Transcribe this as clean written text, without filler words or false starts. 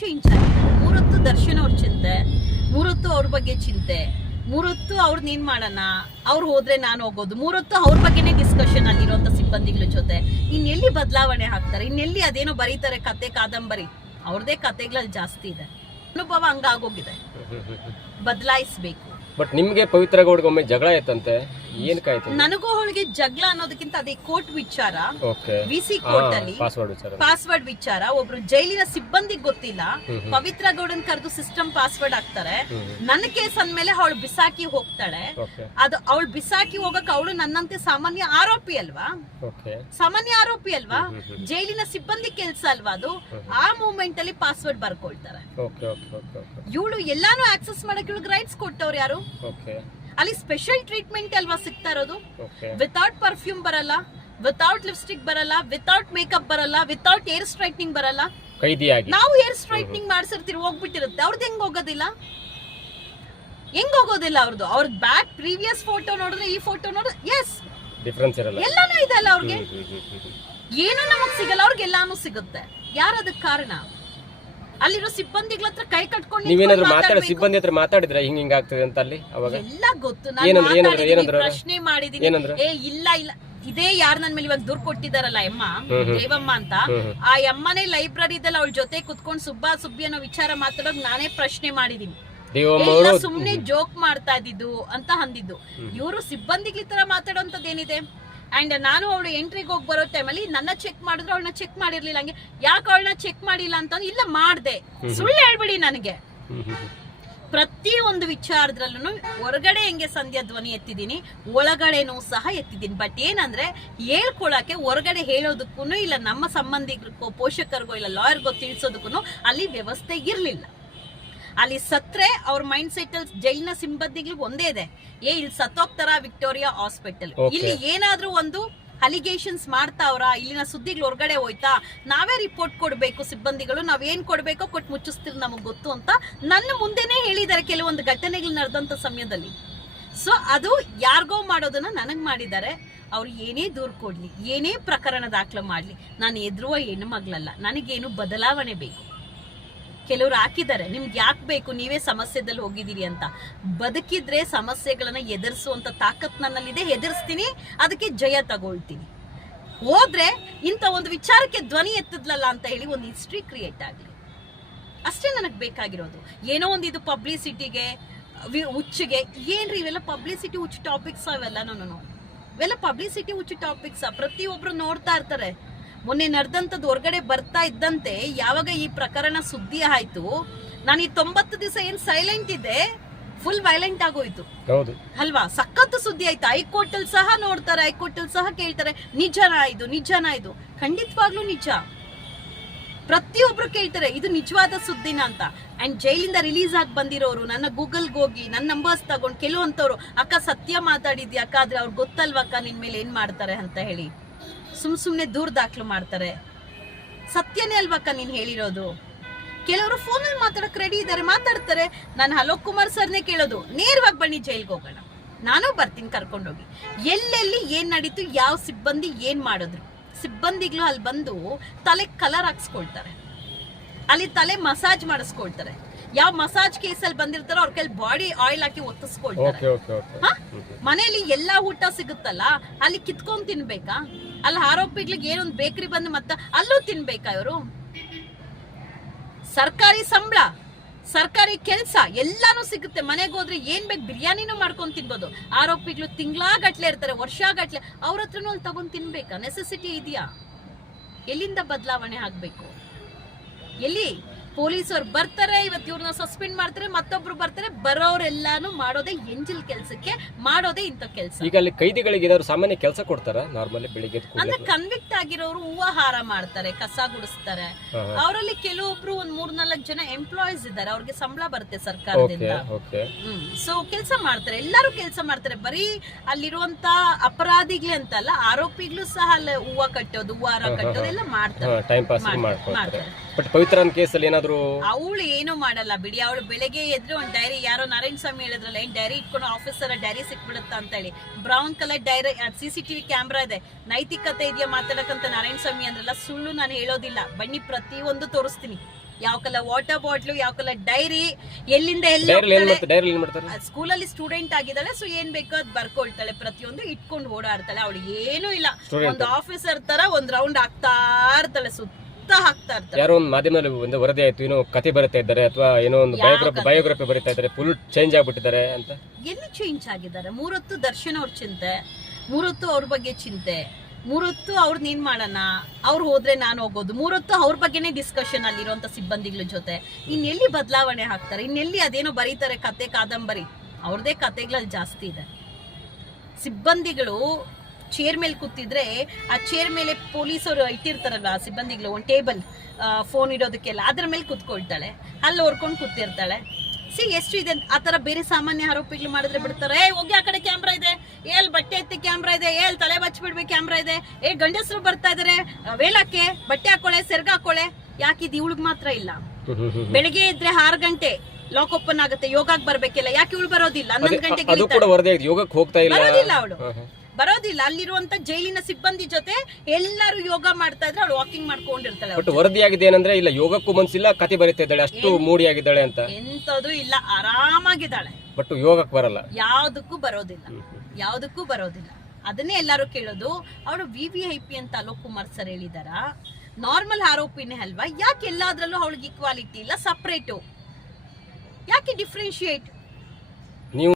Change ಆಗಿದೆ. 3 ಹೊತ್ತು ದರ್ಶನ್ ಅವ್ರ ಚಿಂತೆ, 3 ಹೊತ್ತು ಅವ್ರ ಬಗ್ಗೆ ಚಿಂತೆ, 3 ಹೊತ್ತು ಅವ್ರನ್ನ ಏನ್ ಮಾಡೋಣ, ಅವ್ರು ಹೋದ್ರೆ ನಾನು ಹೋಗೋದು, 3 ಹೊತ್ತು ಅವ್ರ ಬಗ್ಗೆನೇ ಡಿಸ್ಕಷನ್ ಅಲ್ಲಿರುವಂತ ಸಿಬ್ಬಂದಿಗಳ ಜೊತೆ. ಇನ್ನೆಲ್ಲಿ ಬದಲಾವಣೆ ಹಾಕ್ತಾರೆ, ಇನ್ನೆಲ್ಲಿ ಅದೇನೋ ಬರೀತಾರೆ ಕತೆ ಕಾದಂಬರಿ, ಅವ್ರದೇ ಕತೆಗಳಲ್ಲಿ ಜಾಸ್ತಿ ಇದೆ. ಅನುಭವ ಹಂಗಾಗೋಗಿದೆ, ಬದಲಾಯಿಸ್ಬೇಕು. ಬಟ್ ನಿಮ್ಗೆ ಪವಿತ್ರ ಗೌಡ್ಗೆ ಒಮ್ಮೆ ಜಗಳ ಆಯ್ತಂತೆ, ಏನ್ ಕಾಯ್ತು? ನನಗೂ ಅವಳಿಗೆ ಜಗಳ ಅನ್ನೋದಕ್ಕಿಂತ ಅದೇ ಕೋರ್ಟ್ ವಿಚಾರ, ಓಕೆ, ವಿಸಿ ಕೋರ್ಟ್ ಅಲ್ಲಿ ಪಾಸ್ವರ್ಡ್ ವಿಚಾರ. ಒಬ್ರು ಜೈಲಿನ ಸಿಬ್ಬಂದಿಗೆ ಗೊತ್ತಿಲ್ಲ, ಪವಿತ್ರ ಗೌಡನ್ ಕರೆದು ಸಿಸ್ಟಮ್ ಪಾಸ್ವರ್ಡ್ ಹಾಕ್ತಾರೆ. ನನ್ನ ಕೇಸ್ ಅಂದ್ಮೇಲೆ ಅವಳು ಬಿಸಾಕಿ ಹೋಗ್ತಾಳೆ. ಅದು ಅವಳು ಬಿಸಾಕಿ ಹೋಗಕ್ ಅವಳು ನನ್ನಂತೆ ಸಾಮಾನ್ಯ ಆರೋಪಿ ಅಲ್ವಾ, ಜೈಲಿನ ಸಿಬ್ಬಂದಿ ಕೆಲ್ಸ ಅಲ್ವಾ ಅದು. ಆ ಮೂಮೆಂಟ್ ಅಲ್ಲಿ ಪಾಸ್ವರ್ಡ್ ಬರ್ಕೊಳ್ತಾರೆ. ಇವಳು ಎಲ್ಲಾನು ಆಕ್ಸೆಸ್ ಮಾಡಕ್ ಇವಳಿಗೆ ರೈಟ್ಸ್ ಕೊಟ್ಟವ್ರು ಯಾರು? ಅಲ್ಲಿ ಸ್ಪೆಷಲ್ ಟ್ರೀಟ್ಮೆಂಟ್ ಅಲ್ವಾ ಸಿಗ್ತಾ ಇರೋದು. ವಿತೌಟ್ ಪರ್ಫ್ಯೂಮ್ ಬರಲ್ಲ, ವಿತೌಟ್ ಲಿಪ್ಸ್ಟಿಕ್ ಬರಲ್ಲ, ವಿತೌಟ್ ಮೇಕಪ್ ಬರಲ್ಲ, ವಿತೌಟ್ ಹೇರ್ ಸ್ಟ್ರೈಟ್ನಿಂಗ್ ಬರಲ್ಲ. ನಾವು ಹೇರ್ ಸ್ಟ್ರೈಟ್ನಿಂಗ್ ಮಾಡ್ಸಿರ್ತೀವಿ, ಹೋಗ್ಬಿಟ್ಟಿರುತ್ತೆ. ಅವ್ರದ್ದು ಹೆಂಗ್ ಹೋಗೋದಿಲ್ಲ ಅವ್ರದ್ದು. ಅವ್ರ ಬ್ಯಾಕ್ ಪ್ರೀವಿಯಸ್ ಫೋಟೋ ನೋಡಿದ್ರೆ ಈ ಫೋಟೋ ನೋಡಿದ್ರೆ ಎಸ್ ಡಿಫರೆನ್ಸ್ ಇರಲ್ಲ, ಎಲ್ಲಾನು ಇದೆ ಅಲ್ಲ. ಅವ್ರಿಗೆ ಏನು ನಮಗ್ ಸಿಗಲ್ಲ, ಅವ್ರಿಗೆ ಎಲ್ಲಾನು ಸಿಗುತ್ತೆ. ಯಾರದಕ್ ಕಾರಣ? ಅಲ್ಲಿರೋ ಸಿಬ್ಬಂದಿಗಳ ಹತ್ರ ಕೈ ಕಟ್ಕೊಂಡು ನೀವೇನಾದ್ರೂ ಸಿಬ್ಬಂದಿ ಹತ್ರ ಮಾತಾಡಿದ್ರೆ ಹಿಂಗ ಆಗ್ತದೆ ಅಂತ ಅಲ್ಲಿ ಅವಾಗ ಎಲ್ಲ ಗೊತ್ತು. ನಾನು ಪ್ರಶ್ನೆ ಮಾಡಿದೀನಿ, ಇಲ್ಲ ಇದೇ ಯಾರು ನನ್ ಮೇಲೆ ಇವಾಗ ದೂರ್ ಕೊಟ್ಟಿದಾರಲ್ಲ ಅಮ್ಮ ದೇವಮ್ಮ ಅಂತ, ಆ ಅಮ್ಮನೇ ಲೈಬ್ರರಿದಲ್ಲಿ ಅವಳ ಜೊತೆ ಕುತ್ಕೊಂಡು ಸುಬ್ಬಿ ಅನ್ನೋ ವಿಚಾರ ಮಾತಾಡೋಕ್ ನಾನೇ ಪ್ರಶ್ನೆ ಮಾಡಿದೀನಿ. ಸುಮ್ನೆ ಜೋಕ್ ಮಾಡ್ತಾ ಇದ್ದಿದ್ದು ಅಂತ ಅಂದಿದ್ದು. ಇವರು ಸಿಬ್ಬಂದಿಗಳ ತರ ಮಾತಾಡೋಂಥದ್ದೇನಿದೆ? ಅಂಡ್ ನಾನು ಅವಳು ಎಂಟ್ರಿಗೆ ಹೋಗಿ ಬರೋ ಟೈಮಲ್ಲಿ ನನ್ನ ಚೆಕ್ ಮಾಡಿದ್ರು, ಅವಳನ್ನ ಚೆಕ್ ಮಾಡಿರ್ಲಿಲ್ಲ. ಹಂಗೆ ಯಾಕೆ ಅವಳನ್ನ ಚೆಕ್ ಮಾಡಿಲ್ಲ ಅಂತ ಇಲ್ಲ ಮಾಡ್ದೆ, ಸುಳ್ಳು ಹೇಳ್ಬಿಡಿ ನನಗೆ. ಪ್ರತಿ ಒಂದು ವಿಚಾರದಲ್ಲೂ ಹೊರಗಡೆ ಹೆಂಗೆ ಸಂಧ್ಯಾ ಧ್ವನಿ ಎತ್ತಿದ್ದೀನಿ, ಒಳಗಡೆನೂ ಸಹ ಎತ್ತಿದ್ದೀನಿ. ಬಟ್ ಏನಂದ್ರೆ ಹೇಳ್ಕೊಳಕ್ಕೆ ಹೊರಗಡೆ ಹೇಳೋದಕ್ಕೂ ಇಲ್ಲ ನಮ್ಮ ಸಂಬಂಧಿಕರಿಗೋ ಪೋಷಕರಿಗೋ ಇಲ್ಲ ಲಾಯರ್ಗೋ ತಿಳಿಸೋದಕ್ಕೂ ಅಲ್ಲಿ ವ್ಯವಸ್ಥೆ ಇರ್ಲಿಲ್ಲ. ಅಲ್ಲಿ ಸತ್ರೆ ಅವ್ರ ಮೈಂಡ್ ಸೆಟ್ ಅಲ್ಲಿ ಜೈಲಿನ ಸಿಬ್ಬಂದಿಗಳಿಗೆ ಒಂದೇ ಇದೆ, ಇಲ್ಲಿ ಸತ್ತೋಗ್ತಾರ ವಿಕ್ಟೋರಿಯಾ ಹಾಸ್ಪಿಟಲ್. ಇಲ್ಲಿ ಏನಾದ್ರೂ ಒಂದು ಅಲಿಗೇಷನ್ಸ್ ಮಾಡ್ತಾವ್ರ, ಇಲ್ಲಿನ ಸುದ್ದಿಗಳು ಹೊರಗಡೆ ಹೋಯ್ತಾ, ನಾವೇ ರಿಪೋರ್ಟ್ ಕೊಡ್ಬೇಕು ಸಿಬ್ಬಂದಿಗಳು, ನಾವ್ ಏನ್ ಕೊಡ್ಬೇಕೋ ಕೊಟ್ಟು ಮುಚ್ಚಿಸ್ತೀರಿ ನಮಗ್ ಗೊತ್ತು ಅಂತ ನನ್ನ ಮುಂದೆನೆ ಹೇಳಿದ್ದಾರೆ ಕೆಲವೊಂದು ಘಟನೆಗಳು ನಡೆದಂತ ಸಮಯದಲ್ಲಿ. ಸೊ ಅದು ಯಾರಿಗೋ ಮಾಡೋದನ್ನ ನನಗ್ ಮಾಡಿದ್ದಾರೆ. ಅವ್ರು ಏನೇ ದೂರ್ ಕೊಡ್ಲಿ, ಏನೇ ಪ್ರಕರಣ ದಾಖಲೆ ಮಾಡ್ಲಿ, ನಾನು ಎದುರುವ ಹೆಣ್ಣು ಮಗಳಲ್ಲ, ನನಗೇನು ಬದಲಾವಣೆ ಬೇಕು. ಕೆಲವ್ರು ಹಾಕಿದ್ದಾರೆ, ನಿಮ್ಗೆ ಯಾಕೆ ಬೇಕು, ನೀವೇ ಸಮಸ್ಯೆದಲ್ಲಿ ಹೋಗಿದ್ದೀರಿ ಅಂತ. ಬದುಕಿದ್ರೆ ಸಮಸ್ಯೆಗಳನ್ನ ಎದುರಿಸುವಂತ ತಾಕತ್ ನನ್ನಲ್ಲಿದೆ, ಎದುರಿಸ್ತೀನಿ, ಅದಕ್ಕೆ ಜಯ ತಗೊಳ್ತೀನಿ. ಹೋದ್ರೆ ಇಂಥ ಒಂದು ವಿಚಾರಕ್ಕೆ ಧ್ವನಿ ಎತ್ತದ್ಲಲ್ಲ ಅಂತ ಹೇಳಿ ಒಂದು ಹಿಸ್ಟ್ರಿ ಕ್ರಿಯೇಟ್ ಆಗ್ಲಿ, ಅಷ್ಟೇ ನನಗೆ ಬೇಕಾಗಿರೋದು. ಏನೋ ಒಂದು ಇದು ಪಬ್ಲಿಸಿಟಿಗೆ ಹುಚ್ಚಿಗೆ ಏನ್ರಿ ಇವೆಲ್ಲ ಪಬ್ಲಿಸಿಟಿ ಹುಚ್ಚು ಟಾಪಿಕ್ಸ್ ಅವೆಲ್ಲ. ನಾನು ಇವೆಲ್ಲ ಪಬ್ಲಿಸಿಟಿ ಹುಚ್ಚು ಟಾಪಿಕ್ಸ್ ಪ್ರತಿಯೊಬ್ರು ನೋಡ್ತಾ ಇರ್ತಾರೆ. ಮೊನ್ನೆ ನಡೆದಂತದ್ದು ಹೊರಗಡೆ ಬರ್ತಾ ಇದ್ದಂತೆ ಯಾವಾಗ ಈ ಪ್ರಕರಣ ಸುದ್ದಿ ಆಯ್ತು, ನಾನು ಈ 90 ದಿವಸ ಏನ್ ಸೈಲೆಂಟ್ ಇದೆ ಫುಲ್ ವೈಲೆಂಟ್ ಆಗೋಯ್ತು ಅಲ್ವಾ. ಸಖತ್ ಸುದ್ದಿ ಆಯ್ತು. ಹೈಕೋರ್ಟ್ ಅಲ್ಲಿ ಸಹ ನೋಡ್ತಾರೆ, ಹೈಕೋರ್ಟ್ ಅಲ್ಲಿ ಸಹ ಕೇಳ್ತಾರೆ, ನಿಜನಾ ಇದು? ಖಂಡಿತವಾಗ್ಲೂ ನಿಜ. ಪ್ರತಿಯೊಬ್ರು ಕೇಳ್ತಾರೆ ಇದು ನಿಜವಾದ ಸುದ್ದಿನ ಅಂತ. ಅಂಡ್ ಜೈಲಿಂದ ರಿಲೀಸ್ ಆಗಿ ಬಂದಿರೋರು ನನ್ನ ಗೂಗಲ್ಗೆ ಹೋಗಿ ನನ್ನ ನಂಬರ್ಸ್ ತಗೊಂಡು ಕೆಲವಂತವ್ರು ಅಕ್ಕ ಸತ್ಯ ಮಾತಾಡಿದ್ಯಾ ಅಕ್ಕ, ಆದ್ರೆ ಅವ್ರಿಗೆ ಗೊತ್ತಲ್ವಾ ಅಕ್ಕ ನಿನ್ ಮೇಲೆ ಏನ್ ಮಾಡ್ತಾರೆ ಅಂತ ಹೇಳಿ ಸುಮ್ನೆ ದೂರ ದಾಖಲು ಮಾಡ್ತಾರೆ. ಸತ್ಯನೇ ಅಲ್ವಕ್ಕ ನೀನ್ ಹೇಳಿರೋದು? ಕೆಲವರು ಫೋನಲ್ಲಿ ಮಾತಾಡಕ್ ರೆಡಿ ಇದ್ದಾರೆ, ಮಾತಾಡ್ತಾರೆ. ನಾನು ಅಲೋಕ್ ಕುಮಾರ್ ಸರ್ನೇ ಕೇಳೋದು, ನೇರವಾಗಿ ಬನ್ನಿ ಜೈಲ್ಗೆ ಹೋಗೋಣ, ನಾನು ಬರ್ತೀನಿ ಕರ್ಕೊಂಡೋಗಿ. ಎಲ್ಲೆಲ್ಲಿ ಏನ್ ನಡೀತು, ಯಾವ ಸಿಬ್ಬಂದಿ ಏನ್ ಮಾಡಿದ್ರು. ಸಿಬ್ಬಂದಿಗಳು ಅಲ್ಲಿ ಬಂದು ತಲೆ ಕಲರ್ ಹಾಕ್ಸ್ಕೊಳ್ತಾರೆ, ಅಲ್ಲಿ ತಲೆ ಮಸಾಜ್ ಮಾಡಿಸ್ಕೊಳ್ತಾರೆ. ಯಾವ ಮಸಾಜ್ ಕೇಸಲ್ಲಿ ಬಂದಿರ್ತಾರೋ ಅವ್ರ ಕೈಲಿ ಬಾಡಿ ಆಯಿಲ್ ಹಾಕಿ ಒತ್ತಿಸ್ಕೊಳ್ತಾರೆ. ಮನೆಯಲ್ಲಿ ಎಲ್ಲಾ ಊಟ ಸಿಗುತ್ತಲ್ಲ, ಅಲ್ಲಿ ಕಿತ್ಕೊಂಡ್ ತಿನ್ಬೇಕಾ? ಅಲ್ಲಿ ಆರೋಪಿಗಳಿಗೆ ಏನೊಂದು ಬೇಕರಿ ಬಂದು ಮತ್ತ ಅಲ್ಲೂ ತಿನ್ಬೇಕಾ ಇವರು? ಸರ್ಕಾರಿ ಸಂಬಳ, ಸರ್ಕಾರಿ ಕೆಲ್ಸ ಎಲ್ಲಾನು ಸಿಗುತ್ತೆ. ಮನೆಗೆ ಹೋದ್ರೆ ಏನ್ ಬೇಕು ಬಿರಿಯಾನಿನೂ ಮಾಡ್ಕೊಂಡ್ ತಿನ್ಬೋದು. ಆರೋಪಿಗಳು ತಿಂಗಳಾಗಟ್ಲೆ ಇರ್ತಾರೆ, ವರ್ಷಗಟ್ಲೆ, ಅವ್ರ ಹತ್ರನೂ ಅಲ್ಲಿ ತಗೊಂಡ್ ತಿನ್ಬೇಕಾ? ನೆಸೆಸಿಟಿ ಇದೆಯಾ? ಎಲ್ಲಿಂದ ಬದಲಾವಣೆ ಆಗ್ಬೇಕು? ಎಲ್ಲಿ ಪೊಲೀಸರು ಬರ್ತಾರೆ, ಇವತ್ತು ಇವ್ರನ್ನ ಸಸ್ಪೆಂಡ್ ಮಾಡ್ತಾರೆ, ಮತ್ತೊಬ್ರು ಬರ್ತಾರೆ, ಬರೋರೆಲ್ಲಾನು ಮಾಡೋದೇ ಎಂಜಿಲ್ ಕೆಲ್ಸಕ್ಕೆ, ಮಾಡೋದೇ ಇಂಥ ಕೆಲಸ. ಈಗ ಅಲ್ಲಿ ಕೈದಿಗಳಿಗೆ ಏನಾದ್ರು ಸಾಮಾನ್ಯ ಕೆಲಸ ಕೊಡ್ತಾರ? ನಾರ್ಮಲಿ ಬೆಳಿಗ್ಗೆ ಅಂದ್ರೆ ಕನ್ವಿಕ್ಟ್ ಆಗಿರೋರು ಹೂವ ಹಾರ ಮಾಡ್ತಾರೆ, ಕಸ ಗುಡಿಸ್ತಾರೆ. ಅವರಲ್ಲಿ ಕೆಲವೊಬ್ರು ಒಂದ್ 3-4 ಜನ ಎಂಪ್ಲಾಯೀಸ್ ಇದ್ದಾರೆ, ಅವ್ರಿಗೆ ಸಂಬಳ ಬರುತ್ತೆ ಸರ್ಕಾರದಿಂದ. ಸೊ ಕೆಲಸ ಮಾಡ್ತಾರೆ, ಎಲ್ಲಾರು ಕೆಲಸ ಮಾಡ್ತಾರೆ. ಬರೀ ಅಲ್ಲಿರುವಂತ ಅಪರಾಧಿಗಳೇ ಅಂತಲ್ಲ, ಆರೋಪಿಗಳು ಸಹ ಅಲ್ಲಿ ಹೂವ ಕಟ್ಟೋದು, ಹೂವ ಹಾರ ಕಟ್ಟೋದು ಎಲ್ಲ ಮಾಡ್ತಾರೆ. ಬಟ್ ಪವಿತ್ರನ್ ಕೇಸಲ್ಲಿ ಏನಾದ್ರು ಅವಳು ಏನು ಮಾಡಲ್ಲ ಬಿಡಿ. ಅವಳು ಬೆಳಗ್ಗೆ ಎದ್ರು ಒಂದ್ ಡೈರಿ, ಯಾರೋ ನಾರಾಯಣ ಸ್ವಾಮಿ ಹೇಳಿದ್ರಲ್ಲ, ಏನ್ ಡೈರಿ ಇಟ್ಕೊಂಡು ಆಫೀಸರ್ ಡೈರಿ ಸಿಕ್ಬಿಡುತ್ತ ಅಂತ ಹೇಳಿ, brown colour dairy, CCTV camera ಇದೆ, ನೈತಿಕತೆ ಇದೆಯಾ ಮಾತಾಡಕಂತ ನಾರಾಯಣ ಸ್ವಾಮಿ ಅಂದ್ರಲ್ಲ, ಸುಳ್ಳು ನಾನು ಹೇಳೋದಿಲ್ಲ. ಬನ್ನಿ ಪ್ರತಿಯೊಂದು ತೋರಿಸ್ತೀನಿ. ಯಾವ ಕಲರ್ ವಾಟರ್ ಬಾಟ್ಲು, ಯಾವ ಕಲರ್ ಡೈರಿ, ಎಲ್ಲಿಂದ ಡೈರಿ ಏನ್ ಮಾಡ್ತಾರೆ? ಸ್ಕೂಲಲ್ಲಿ ಸ್ಟೂಡೆಂಟ್ ಆಗಿದ್ದಾಳೆ, ಸೊ ಏನ್ ಬೇಕೋ ಅದ್ ಬರ್ಕೊಳ್ತಾಳೆ, ಪ್ರತಿಯೊಂದು ಇಟ್ಕೊಂಡು ಓಡಾಡ್ತಾಳೆ. ಅವಳಿಗೆ ಏನೂ ಇಲ್ಲ, ಒಂದು ಆಫೀಸರ್ ತರ ಒಂದ್ ರೌಂಡ್ ಹಾಕ್ತಾ ಇರ್ತಾಳೆ, ಸುತ್ತ ಹಾಕ್ತಾ ಇರ್ತಾಳೆ. ಯಾರೋ ಒಂದು ಮಾಧ್ಯಮದಲ್ಲಿ ಒಂದು ವರದಿ ಆಯ್ತು, ಏನೋ ಕತೆ ಬರೀತಾ ಇದ್ದಾರೆ ಅಥವಾ ಏನೋ ಒಂದು ಬಯೋಗ್ರಫಿ ಬರೀತಾ ಇದ್ದಾರೆ, ಫುಲ್ ಚೇಂಜ್ ಆಗ್ಬಿಟ್ಟಿದ್ದಾರೆ ಅಂತ. ಎಲ್ಲಿ ಚೇಂಜ್ ಆಗಿದ್ದಾರೆ? 3 ಹೊತ್ತು ದರ್ಶನ್ ಅವ್ರ ಚಿಂತೆ, 3 ಹೊತ್ತು ಅವ್ರ ಬಗ್ಗೆ ಚಿಂತೆ, 3 ಹೊತ್ತು ಅವ್ರನ್ನ ಏನ್ ಮಾಡೋಣ, ಅವ್ರು ಹೋದ್ರೆ ನಾನು ಹೋಗೋದು, 3 ಹೊತ್ತು ಅವ್ರ ಬಗ್ಗೆನೇ ಡಿಸ್ಕಷನ್ ಅಲ್ಲಿರುವಂತ ಸಿಬ್ಬಂದಿಗಳ ಜೊತೆ. ಇನ್ನೆಲ್ಲಿ ಬದಲಾವಣೆ ಹಾಕ್ತಾರೆ? ಇನ್ನೆಲ್ಲಿ ಅದೇನೋ ಬರೀತಾರೆ ಕತೆ ಕಾದಂಬರಿ? ಅವ್ರದೇ ಕತೆಗಳಲ್ಲಿ ಜಾಸ್ತಿ ಇದೆ. ಸಿಬ್ಬಂದಿಗಳು ಚೇರ್ ಮೇಲೆ ಕೂತಿದ್ರೆ ಆ ಚೇರ್ ಮೇಲೆ ಪೊಲೀಸರು ಇಟ್ಟಿರ್ತಾರಲ್ಲ ಸಿಬ್ಬಂದಿಗಳು, ಒಂದು ಟೇಬಲ್ ಫೋನ್ ಇಡೋದಕ್ಕೆಲ್ಲ, ಅದ್ರ ಮೇಲೆ ಕೂತ್ಕೊಳ್ತಾಳೆ, ಅಲ್ಲಿ ಹೊರ್ಕೊಂಡು ಕೂತಿರ್ತಾಳೆ. ಎಷ್ಟು ಇದೆ ಆ ತರ. ಬೇರೆ ಸಾಮಾನ್ಯ ಆರೋಪಿಗಳು ಮಾಡಿದ್ರೆ ಬಿಡ್ತಾರೆ, ಹೋಗಿ ಆ ಕಡೆ ಕ್ಯಾಮ್ರಾ ಇದೆ, ಬಟ್ಟೆ ಎತ್ತಿ ಕ್ಯಾಮ್ರಾ ಇದೆ, ತಲೆ ಬಚ್ಚಿಬಿಡ್ಬೇಕು ಕ್ಯಾಮ್ರಾ ಇದೆ, ಗಂಡಸರು ಬರ್ತಾ ಇದಾರೆ, ವೇಳಕ್ಕೆ ಬಟ್ಟೆ ಹಾಕೊಳ್ಳೆ, ಸೆರ್ಗ ಹಾಕೊಳ್ಳೆ. ಯಾಕಿದ್ ಇವಳಿಗೆ ಮಾತ್ರ ಇಲ್ಲ? ಬೆಳಿಗ್ಗೆ ಇದ್ರೆ 6 ಗಂಟೆ ಲಾಕ್ ಓಪನ್ ಆಗುತ್ತೆ, ಯೋಗಕ್ಕೆ ಬರ್ಬೇಕಿಲ್ಲ, ಯಾಕೆ ಇವಳು ಬರೋದಿಲ್ಲ? 11 ಗಂಟೆಗೆ ಯೋಗಕ್ಕೆ ಹೋಗ್ತಾ ಇಲ್ಲ, ಬರೋದಿಲ್ಲ ಅವಳು, ಬರೋದಿಲ್ಲ. ಅಲ್ಲಿರುವಂತ ಜೈಲಿನ ಸಿಬ್ಬಂದಿ ಜೊತೆ ಎಲ್ಲರೂ ಯೋಗ ಮಾಡ್ತಾ ಇದ್ರೆ ಅವಳು ವಾಕಿಂಗ್ ಮಾಡ್ಕೊಂಡಿರ್ತಾಳೆ. ಬಟ್ ವರದಿ ಆಗಿದೆ ಏನಂದ್ರೆ ಇಲ್ಲ ಯೋಗಕ್ಕೂ ಮನ್ಸಿಲ್ಲ, ಕತೆ ಬರೀತಾ ಇದ್ದಾಳೆ, ಅಷ್ಟು ಮೂಡಿ ಆಗಿದ್ದಾಳೆ ಅಂತ. ಎಂತದು ಇಲ್ಲ, ಆರಾಮಾಗಿದ್ದಾಳೆ. ಬಟ್ ಯೋಗಕ್ಕೆ ಬರಲ್ಲ, ಯಾವ್ದಕ್ಕೂ ಬರೋದಿಲ್ಲ. ಅದನ್ನೇ ಎಲ್ಲರೂ ಕೇಳೋದು. ಅವಳು VVIP ಅಂತ ಅಲೋಕ್ ಕುಮಾರ್ ಸರ್ ಹೇಳಿದಾರ? ನಾರ್ಮಲ್ ಆರೋಪಿನೇ ಅಲ್ವಾ? ಯಾಕೆ ಎಲ್ಲಾದ್ರಲ್ಲೂ ಅವಳಿಗೆ ಈಕ್ವಾಲಿಟಿ ಇಲ್ಲ, ಸಪ್ರೇಟು? ಯಾಕೆ ಡಿಫ್ರೆನ್ಶಿಯೇಟ್?